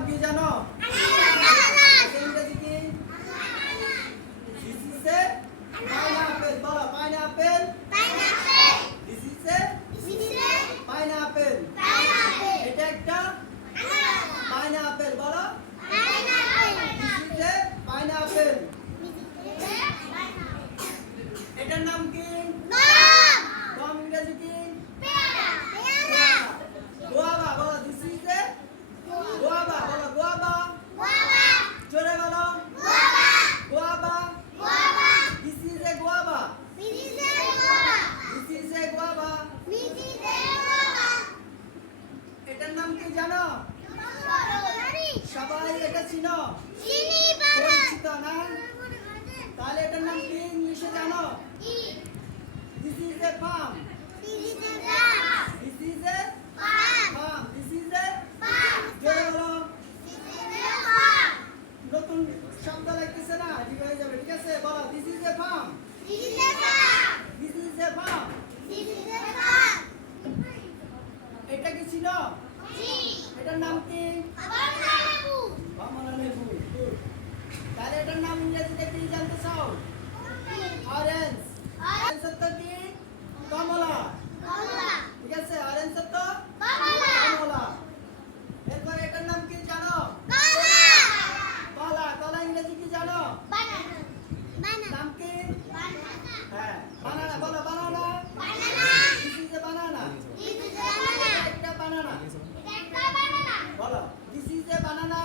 নাম কি জানো? ইংরেজি কি? This is a pineapple. বলো pineapple. This is a pineapple. এটা একটা pineapple. বলো This is a pineapple. এটার নাম কি? গম ইংরেজি কি? গুয়াভা। বলো This is a guava. বলো guava. জোরে বলো guava. This is a guava. This is a guava. এটার নাম কি জানো? সবাই এটা চিনো? পরিচিত না? তাহলে এটার নাম কি ইংলিশে জানো? This is a farm. This is a farm. This is a জোরে বলো। নতুন শব্দ লাগতেছে না? ঠিক হয়ে যাবে। ঠিক আছে বলো This is a farm. This is a farm. এটা কি ছিল? এটার নাম কি? কমলা লেবু। Good. তাহলে এটার নাম ইংরেজিতে কি জানতে চাও? অরেঞ্জ। অরেঞ্জ অর্থ কি? কমলা। ঠিক আছে অরেঞ্জ অর্থ কমলা। এরপর এটার নাম কি জানো? কলা। কলা ইংরেজি কি জানো? নাম কি? হ্যাঁ বানানা। বলো বানানা। This is a banana. একটা বানানা। বলো This is a banana.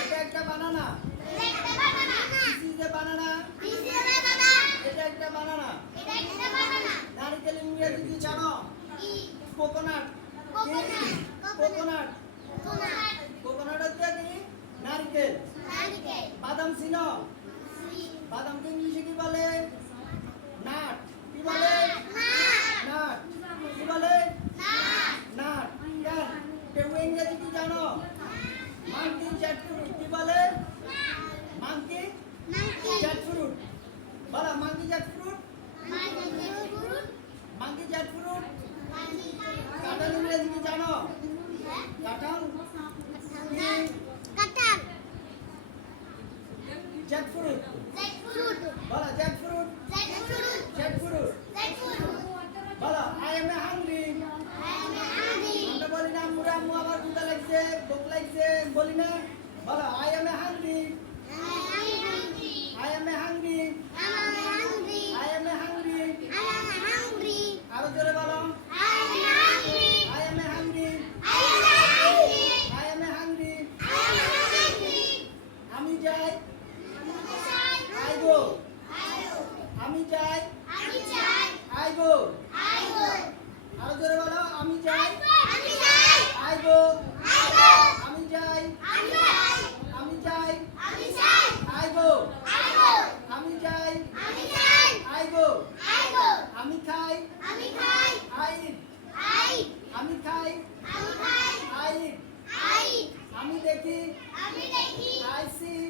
এটা একটা বানানা। This is a banana. এটা একটা বানানা। নারকেল ইংরেজি কি জানো? কোকোনাট। কোকোনাট। কোকোনাট হচ্ছে কি? নারকেল। বাদাম চিনো? বাদামকে ইংলিশে কি বলে? নাট। কি বলে? নাট। কি বলে? নাট। কেউ ইংরেজি কি জানো? Monkey jackfruit. কি বলে? Monkey jackfruit. বলো মাঙ্কি জ্যাকফ্রুট। Monkey jackfruit. কাঁঠাল ইংরেজি কি জানো? কাঁঠাল জ্যাকফ্রুট। বলো জ্যাকফ্রুট। জ্যাকফ্রুট। বলো I am hungry. আমরা বলি না আম্মু আম্মু আমার ক্ষুধা লাগছে ভোক লাগছে বলি না? বলো I am hungry. I am hungry. I am hungry. আরো জোরে বলো I am hungry. I am hungry. আমি যাই I go. আমি যাই I go. আরো জোরে বলো আমি যাই I go. আমি যাই আমি যাই I go. আমি যাই I go. আমি খাই I eat. আমি খাই I eat. আমি দেখি I see.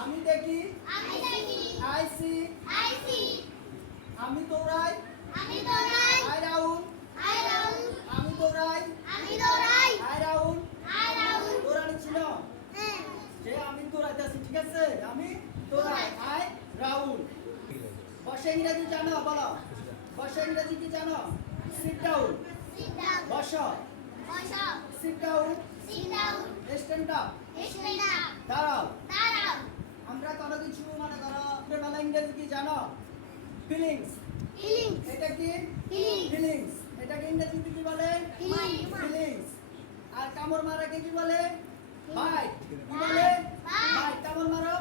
আমি দেখি I see. আমি দৌড়াই I run. আমি দৌড়াই I run. দৌড়ানো ছিল যে আমি দৌড়াইতেছি। ঠিক আছে আমি দৌড়াই I run. বসে ইংরেজি জানো? বলো বসে ইংরেজি কি জানো? sit down. বসো sit down. stand up. দাঁড়াও। আমরা কোনো কিছু মনে করো বলা ইংরেজি কি জানো? ফিলিংস। এটা কি? ফিলিংস। এটাকে ইংরেজিতে কি বলে? ফিলিংস। আর কামড় মারাকে কি বলে? বাইট। কি বলে? বাইট। কামড় মারো।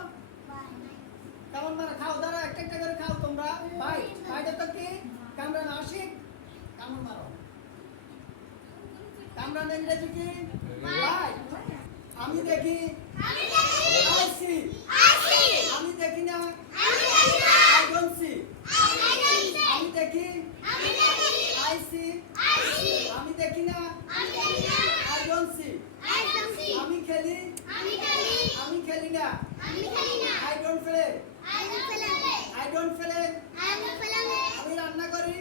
কামড় মারা খাও। দাঁড়া একটা একটা করে খাও তোমরা। বাইট। বাইট তো কি? কামড়ানো। আশিক কামড় মারো। কামড়ানো ইংরেজি কি? বাইট। আমি দেখি I see. আমি দেখি না I don't see. আমি দেখি I see. আমি দেখি না I don't see. আমি খেলি আমি খেলি না I don't play. I don't play. আমি রান্না করি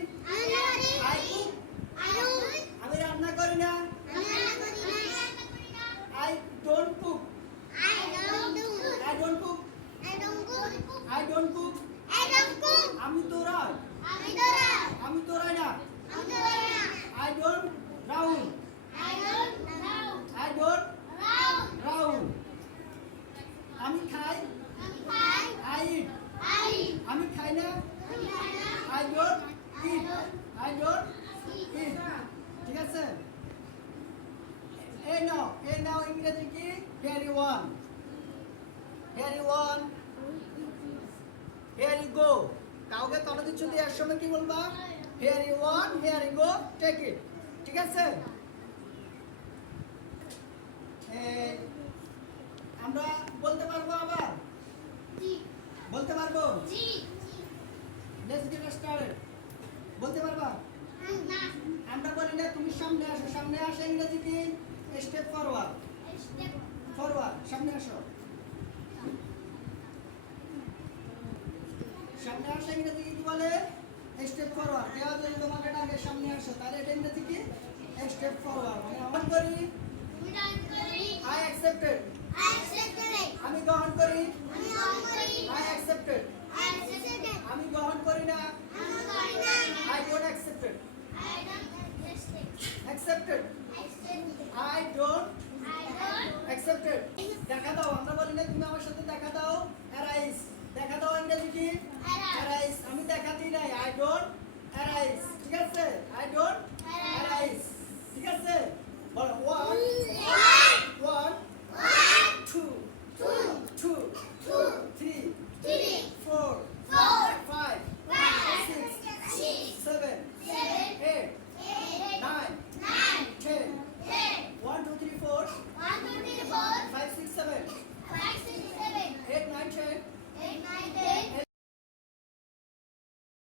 I cook. আমি রান্না করি না এই নাও ইংরেজি কি here you want here you go কাউকে তলা দিচ্ছ দেওয়ার সময় কি বলবা here you want here you go take it ঠিক আছে আমরা বলতে পারবো আবার জি বলতে পারবো জি লেটস গেট স্টার্টেড বলতে পারবা না আমরা বলি না তুমি সামনে আসো ইংরেজি কি স্টেপ ফরওয়ার্ড স্টেপ সামনে আসো ইংরেজি কি বলে স্টেপ ফরওয়ার্ড কেউ যদি তোমাকে ডাকে সামনে আসো তাহলে এটা ইংরেজি কি স্টেপ ফরওয়ার্ড মানে আমরা করি উড়ান করি আই অ্যাকসেপ্টেড আমি গ্রহণ করি আই অ্যাকসেপ্টেড আমি গ্রহণ করি না I don't accepted accepted I don't accepted দেখা দাও আমরা বলি না তুমি আমার সাথে দেখা দাও অ্যারাইজ দেখা দাও ইংরেজি কি অ্যারাইজ আমি দেখাতেই নাই আই ডোন্ট অ্যারাইজ ঠিক আছে আই ডোন্ট অ্যারাইজ ঠিক আছে বলো 1